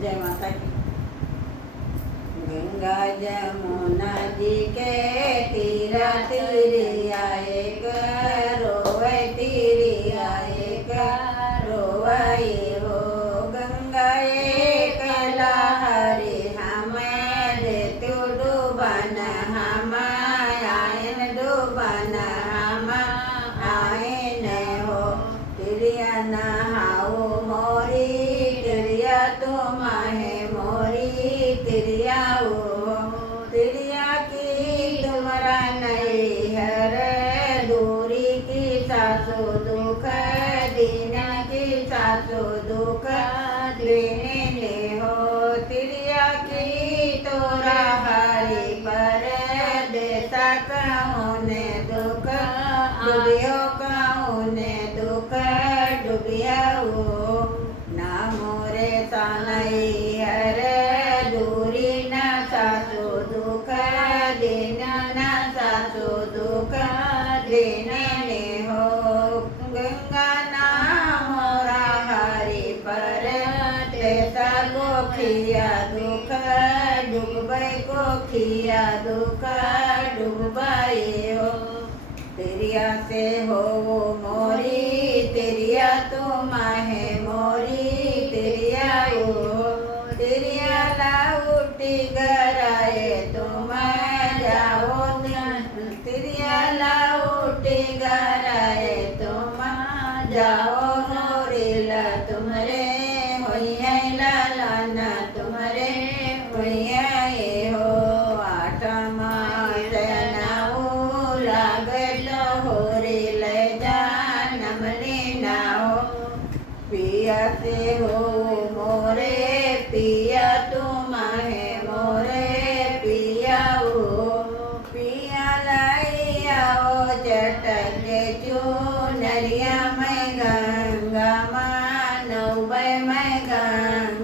जय माता की। गंगा जमुना जी के तीरा तीरिया एक रोवे तीरिया एक रोवई हो। गंगा एक लहरी हमें दे तू डूबन हम आयन डूबन हम आयन हो। तिरिया नहाओ मोरी तिरिया तुम है मोरी तिरिया हो। तिरिया की तुम्हारा नहीं हर दूरी की सासु दुख दीन की सासु दुख दीने हो। तिरिया की तोरा हरी पर देता कहने दुख डूबियो कहने दुख डूबिया हो। ना मोरे तानई हर दूरी न सासु दुख दिन न सासु दुख देने हो। गंगा ना मोरा हरि पर तेसा को खिया दुख डूबई को खिया दुख डूबई हो। तिरिया से हो मोरी तिरिया तुम है मोरी तिरिया हो। तिरिया ला उठी गराए तुम जाओ तिरिया ला उठी गराए तुम जाओ मोरीला तुमरे होइया लालाना तुमरे होइया हो। आठमा जनाऊ लागल होरे ले जा नमने नाओ। पिया से हो मोरे पिया तुम है मोरे पिया हो। पिया लाइया ओ चटक चूनरिया मैं गंगा मानव मैं गंगा